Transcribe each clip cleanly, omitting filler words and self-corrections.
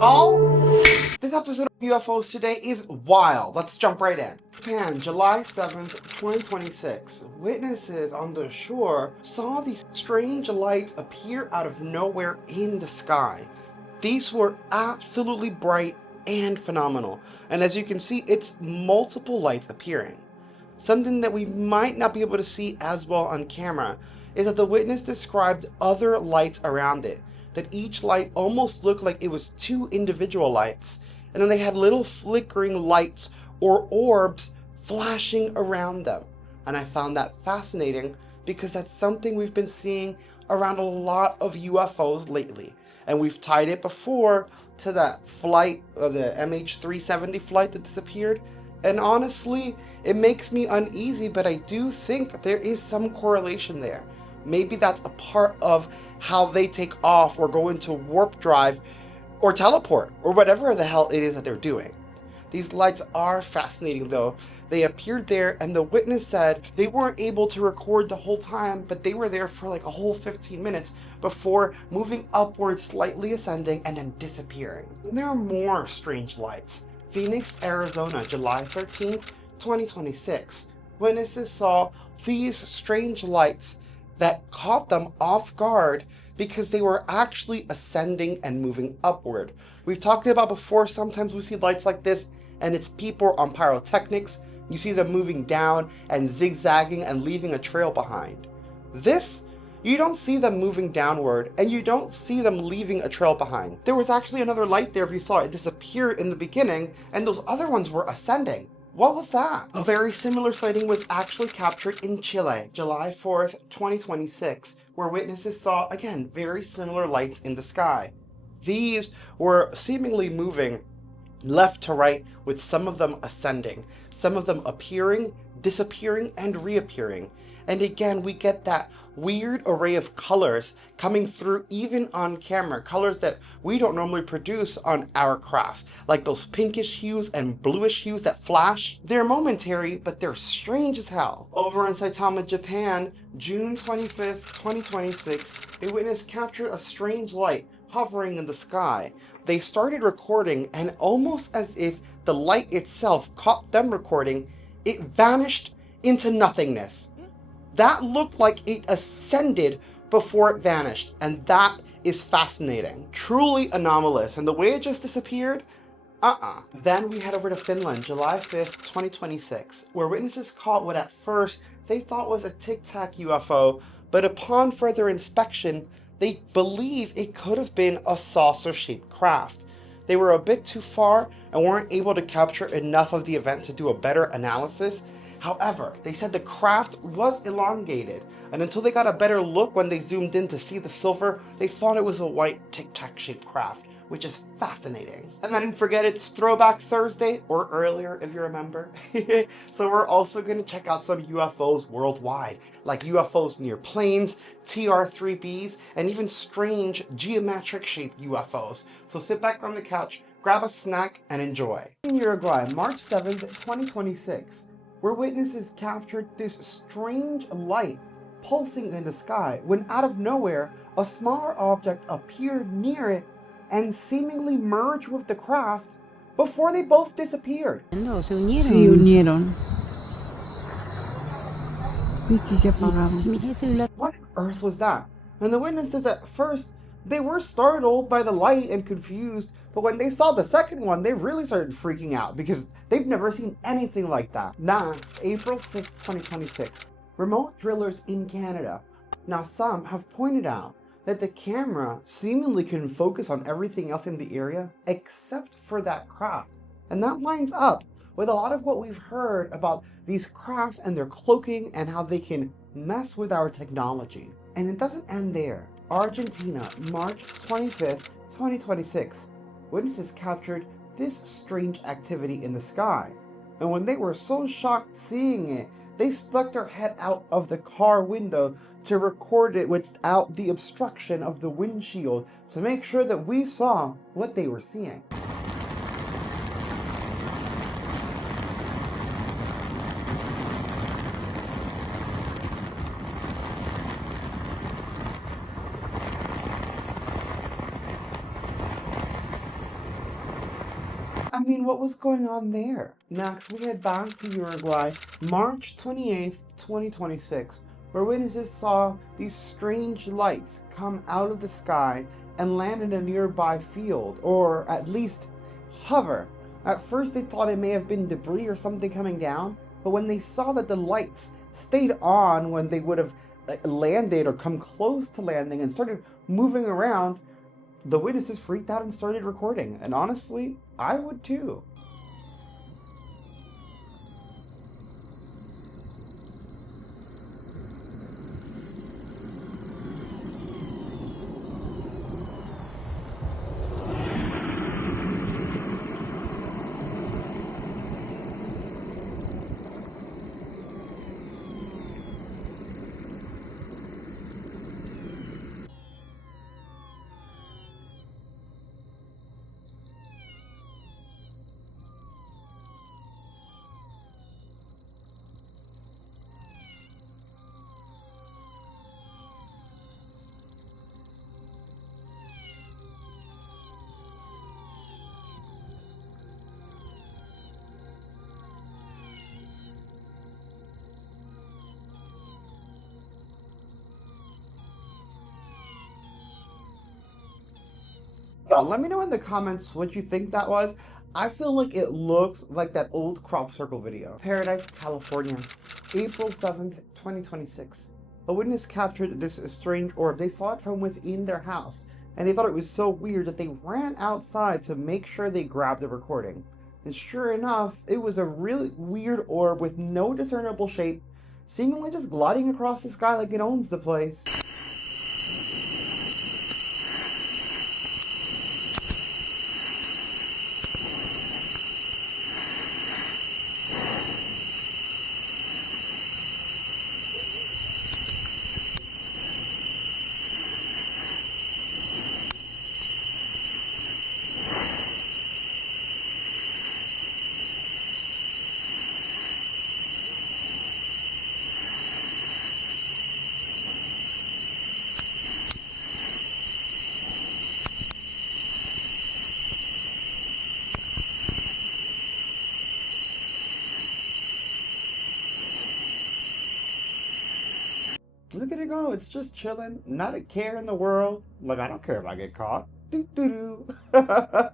All this episode of UFOs today is wild. Let's jump right in. Japan, July 7th, 2026. Witnesses on the shore saw these strange lights appear out of nowhere in the sky. These were absolutely bright and phenomenal. And as you can see, it's multiple lights appearing. Something that we might not be able to see as well on camera is that the witness described other lights around it, that each light almost looked like it was two individual lights, and then they had little flickering lights or orbs flashing around them. And I found that fascinating because that's something we've been seeing around a lot of UFOs lately. And we've tied it before to that flight, the MH370 flight that disappeared. And honestly, it makes me uneasy, but I do think there is some correlation there. Maybe that's a part of how they take off or go into warp drive or teleport or whatever the hell it is that they're doing. These lights are fascinating though. They appeared there and the witness said they weren't able to record the whole time, but they were there for like a whole 15 minutes before moving upwards, slightly ascending and then disappearing. And there are more strange lights. Phoenix, Arizona, July 13th, 2026. Witnesses saw these strange lights that caught them off guard because they were actually ascending and moving upward. We've talked about before, sometimes we see lights like this and it's people on pyrotechnics. You see them moving down and zigzagging and leaving a trail behind. This, you don't see them moving downward and you don't see them leaving a trail behind. There was actually another light there if you saw it disappeared in the beginning and those other ones were ascending. What was that? A very similar sighting was actually captured in Chile, July 4th, 2026, where witnesses saw, again, very similar lights in the sky. These were seemingly moving left to right, with some of them ascending, some of them appearing, disappearing, and reappearing. And again, we get that weird array of colors coming through even on camera, colors that we don't normally produce on our crafts, like those pinkish hues and bluish hues that flash. They're momentary, but they're strange as hell. Over in Saitama, Japan, June 25th, 2026, a witness captured a strange light hovering in the sky. They started recording, and almost as if the light itself caught them recording, it vanished into nothingness. That looked like it ascended before it vanished, and that is fascinating. Truly anomalous, and the way it just disappeared, Then we head over to Finland, July 5th, 2026, where witnesses caught what at first they thought was a Tic Tac UFO, but upon further inspection, they believe it could have been a saucer-shaped craft. They were a bit too far and weren't able to capture enough of the event to do a better analysis. However, they said the craft was elongated, and until they got a better look when they zoomed in to see the silver, they thought it was a white Tic Tac shaped craft, which is fascinating. And I didn't forget it's Throwback Thursday, or earlier if you remember. So we're also going to check out some UFOs worldwide, like UFOs near planes, TR-3Bs, and even strange geometric shaped UFOs. So sit back on the couch, grab a snack, and enjoy. In Uruguay, March 7th, 2026, where witnesses captured this strange light pulsing in the sky when out of nowhere, a smaller object appeared near it and seemingly merged with the craft before they both disappeared. No, se unieron. Viste, se apagaron. What on earth was that? And the witnesses at first, they were startled by the light and confused, but when they saw the second one, they really started freaking out because they've never seen anything like that. Now, April 6th, 2026. Remote drillers in Canada. Now, some have pointed out that the camera seemingly can focus on everything else in the area except for that craft. And that lines up with a lot of what we've heard about these crafts and their cloaking and how they can mess with our technology. And it doesn't end there. Argentina, March 25th, 2026. Witnesses captured this strange activity in the sky. And when they were so shocked seeing it, they stuck their head out of the car window to record it without the obstruction of the windshield to make sure that we saw what they were seeing. I mean, what was going on there? Next, we head back to Uruguay, March 28th, 2026, where witnesses saw these strange lights come out of the sky and land in a nearby field, or at least hover. At first, they thought it may have been debris or something coming down, but when they saw that the lights stayed on when they would have landed or come close to landing and started moving around, the witnesses freaked out and started recording. And honestly, I would too. Let me know in the comments what you think that was. I feel like it looks like that old crop circle video. Paradise, California, April 7th, 2026. A witness captured this strange orb. They saw it from within their house, and they thought it was so weird that they ran outside to make sure they grabbed the recording. And sure enough, it was a really weird orb with no discernible shape, seemingly just gliding across the sky like it owns the place. Look at it go, it's just chilling, not a care in the world. Like, I don't care if I get caught. Doo doo doo.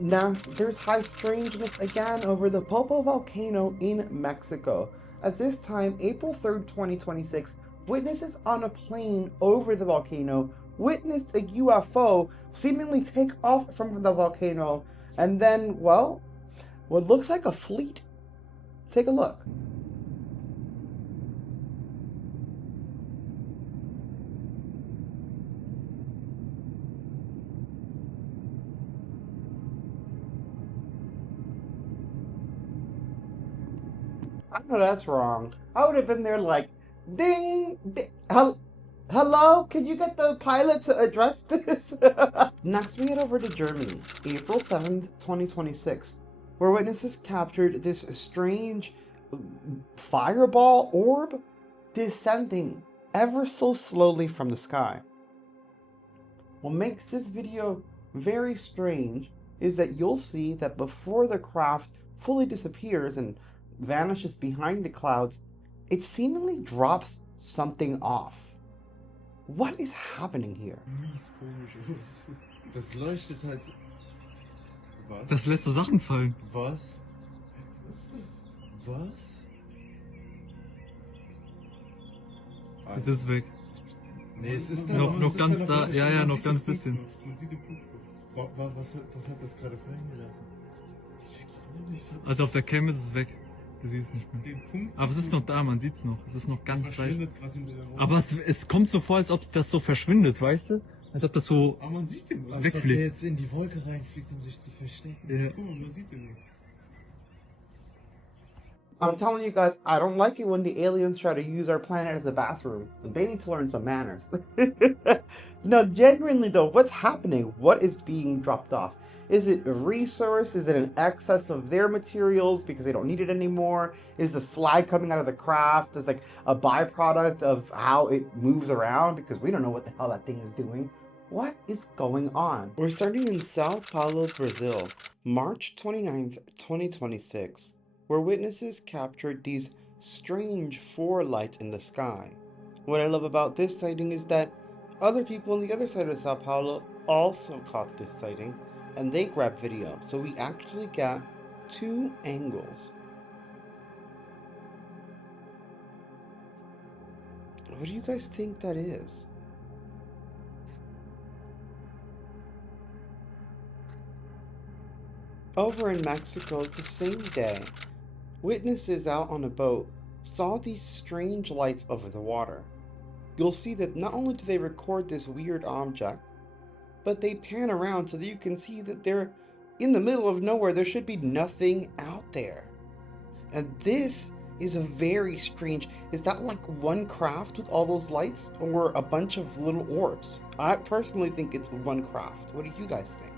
Now, there's high strangeness again over the Popo volcano in Mexico. At this time, April 3rd, 2026, witnesses on a plane over the volcano witnessed a UFO seemingly take off from the volcano and then, well, what looks like a fleet. Take a look. I know that's wrong. I would have been there like, ding, ding hello? Can you get the pilot to address this? Next, we head over to Germany, April 7th, 2026, where witnesses captured this strange fireball orb descending ever so slowly from the sky. What makes this video very strange is that you'll see that before the craft fully disappears and vanishes behind the clouds, it seemingly drops something off. What is happening here? Mies komisch. Das leuchtet halt. Was? Das lässt so Sachen fallen. Was? Was ist das? Was? Jetzt ist es weg. Nee, es ist da Noch ganz da. Ja, ja, noch ganz bisschen. Man sieht den Punkt. Was hat das gerade fallen gelassen? Ich check's auch nicht. Also auf der Cam ist es weg. Du siehst es nicht mehr. Den Punkt. Aber es ist noch da, man sieht es noch. Es ist noch ganz leicht. Verschwindet krass in der Wohnung. Aber es kommt so vor, als ob das so verschwindet, weißt du? Als ob das so Aber man sieht den. Als ob wegfliegt. der jetzt in die Wolke reinfliegt, um sich zu verstecken. Ja. Guck mal, man sieht den nicht. I'm telling you guys, I don't like it when the aliens try to use our planet as a bathroom. They need to learn some manners. No, genuinely though, what's happening? What is being dropped off? Is it a resource? Is it an excess of their materials because they don't need it anymore? Is the slag coming out of the craft as like a byproduct of how it moves around because we don't know what the hell that thing is doing? What is going on? We're starting in Sao Paulo, Brazil, March 29th, 2026. Where witnesses captured these strange four lights in the sky. What I love about this sighting is that other people on the other side of Sao Paulo also caught this sighting and they grabbed video, so we actually got two angles. What do you guys think that is? Over in Mexico, the same day, witnesses out on a boat saw these strange lights over the water. You'll see that not only do they record this weird object, but they pan around so that you can see that they're in the middle of nowhere. There should be nothing out there. And this is a very strange. Is that like one craft with all those lights or a bunch of little orbs? I personally think it's one craft. What do you guys think?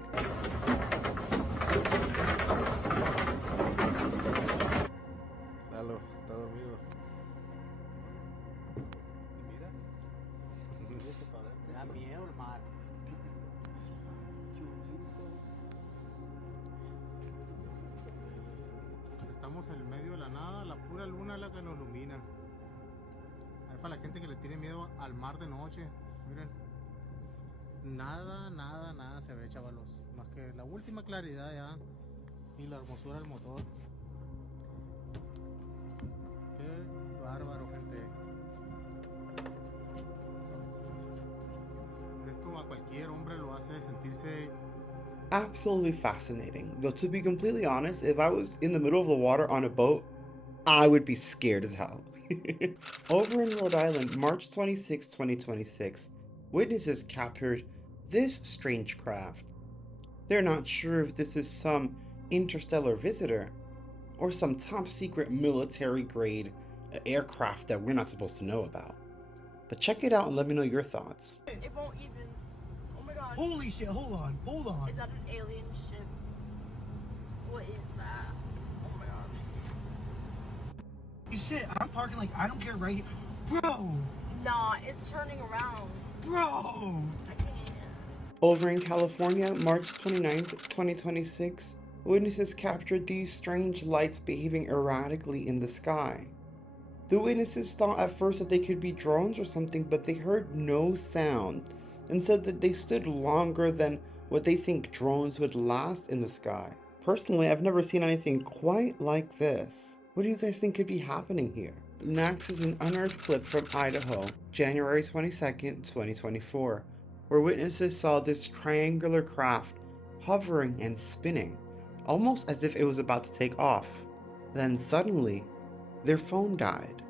Estamos en el medio de la nada, la pura luna es la que nos ilumina. Hay para la gente que le tiene miedo al mar de noche, miren. Nada se ve, chavalos. Más que la última claridad ya y la hermosura del motor. Qué bárbaro, gente. Esto a cualquier hombre lo hace sentirse absolutely fascinating. Though to be completely honest, if I was in the middle of the water on a boat, I would be scared as hell. Over in Rhode Island, March 26, 2026, witnesses captured this strange craft. They're not sure if this is some interstellar visitor or some top secret military grade aircraft that we're not supposed to know about. But check it out and let me know your thoughts. It won't even. Oh my god. Holy shit, hold on. Is that an alien ship? What is that? Oh my gosh. Shit, I'm parking like I don't care right here. Bro! Nah, it's turning around. Bro! I can't. Over in California, March 29th, 2026, witnesses captured these strange lights behaving erratically in the sky. The witnesses thought at first that they could be drones or something, but they heard no sound and said that they stood longer than what they think drones would last in the sky. Personally, I've never seen anything quite like this. What do you guys think could be happening here? Next is an unearthed clip from Idaho, January 22nd, 2024, where witnesses saw this triangular craft hovering and spinning, almost as if it was about to take off. Then suddenly, their phone died.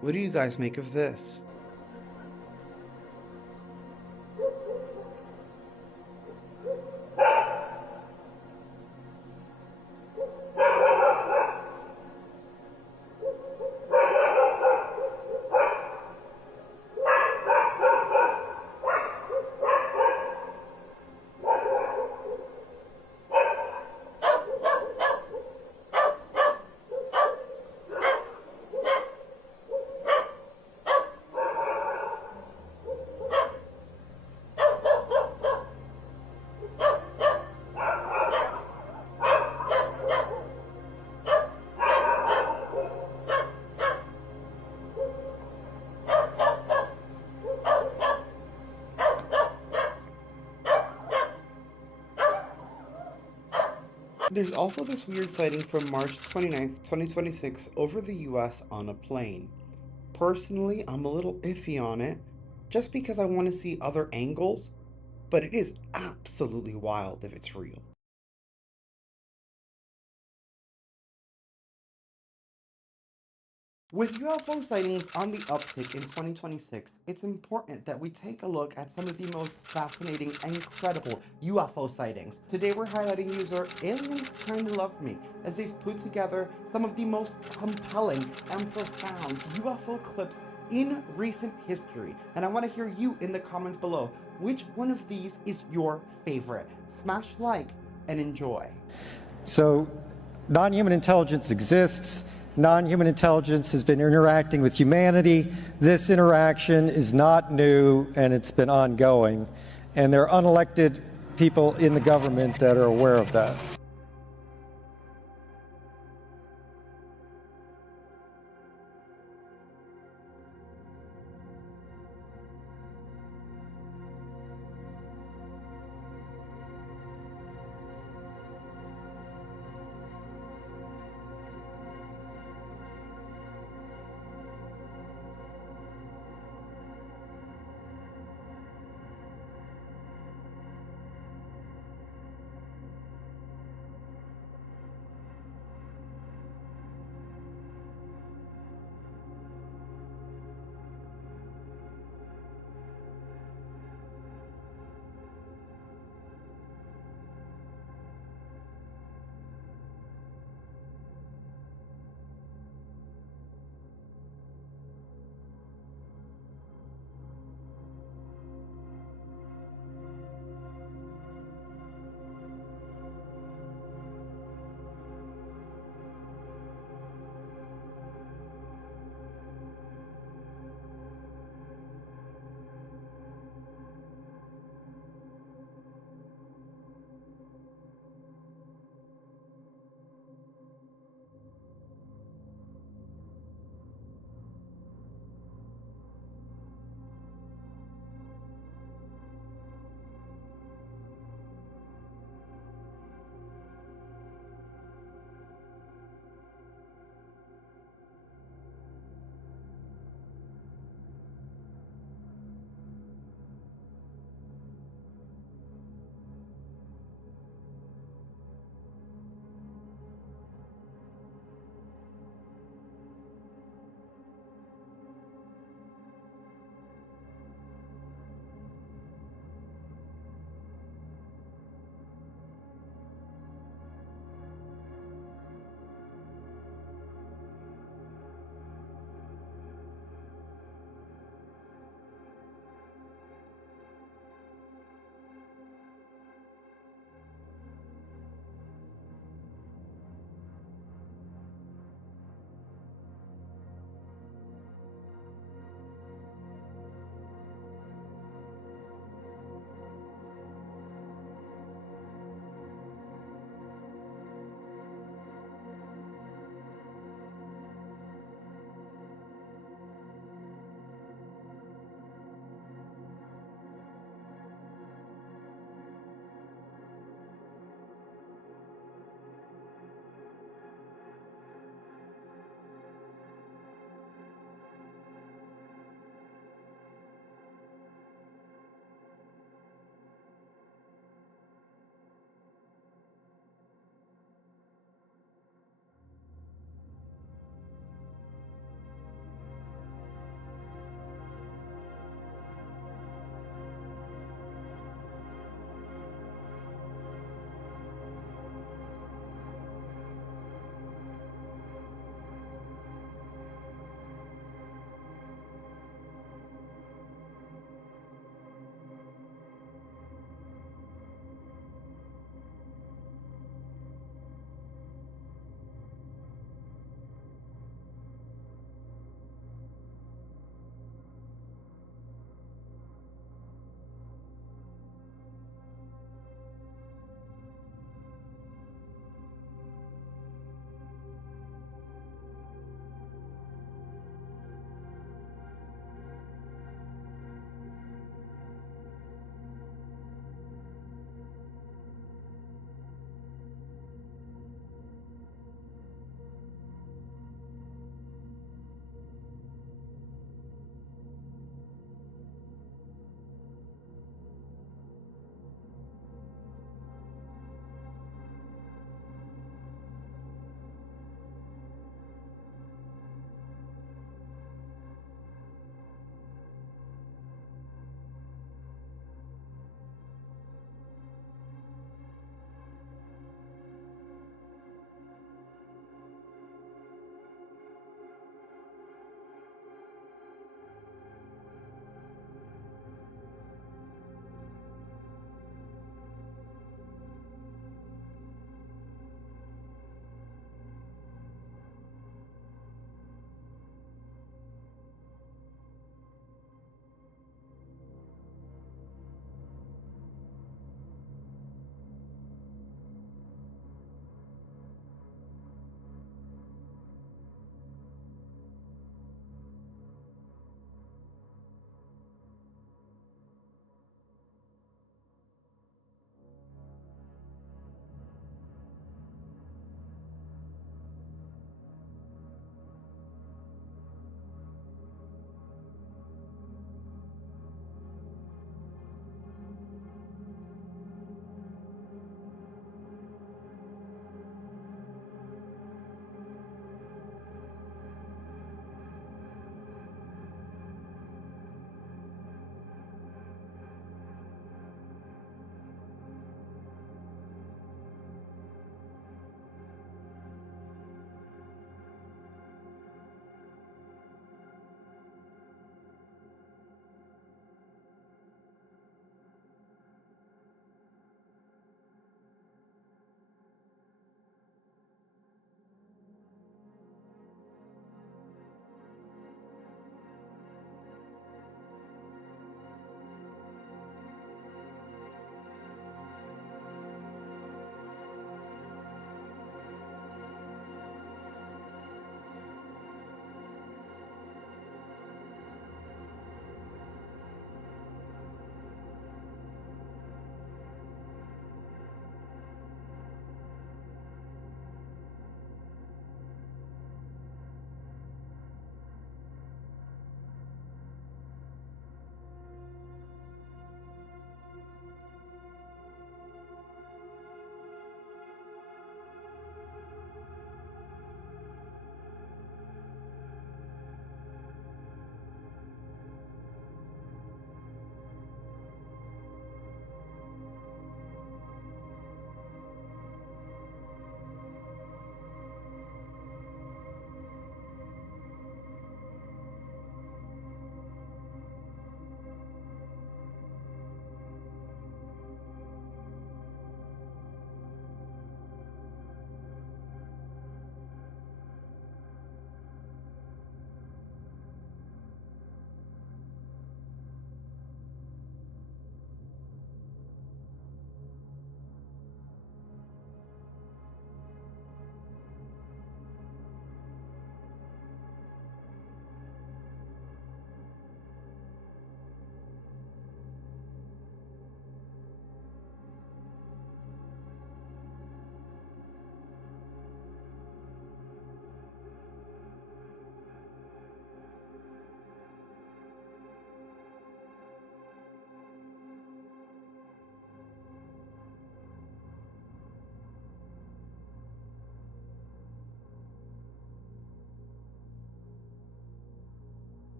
What do you guys make of this? There's also this weird sighting from March 29th, 2026 over the US on a plane. Personally, I'm a little iffy on it, just because I want to see other angles, but it is absolutely wild if it's real. With UFO sightings on the uptick in 2026, it's important that we take a look at some of the most fascinating and incredible UFO sightings. Today we're highlighting user Aliens Kinda Love Me, as they've put together some of the most compelling and profound UFO clips in recent history. And I want to hear you in the comments below. Which one of these is your favorite? Smash like and enjoy. So, non-human intelligence exists. Non-human intelligence has been interacting with humanity. This interaction is not new, and it's been ongoing. And there are unelected people in the government that are aware of that.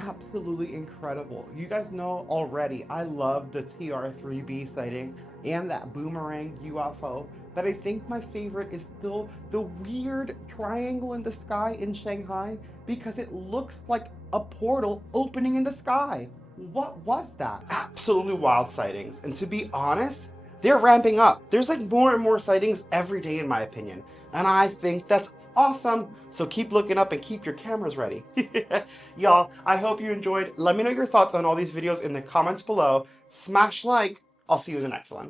absolutely incredible. You guys know already, I love the TR-3B sighting and that boomerang UFO, but I think my favorite is still the weird triangle in the sky in Shanghai because it looks like a portal opening in the sky. What was that? Absolutely wild sightings, and to be honest, they're ramping up. There's like more and more sightings every day in my opinion, and I think that's awesome. So keep looking up and keep your cameras ready. Y'all, I hope you enjoyed. Let me know your thoughts on all these videos in the comments below. Smash like. I'll see you in the next one.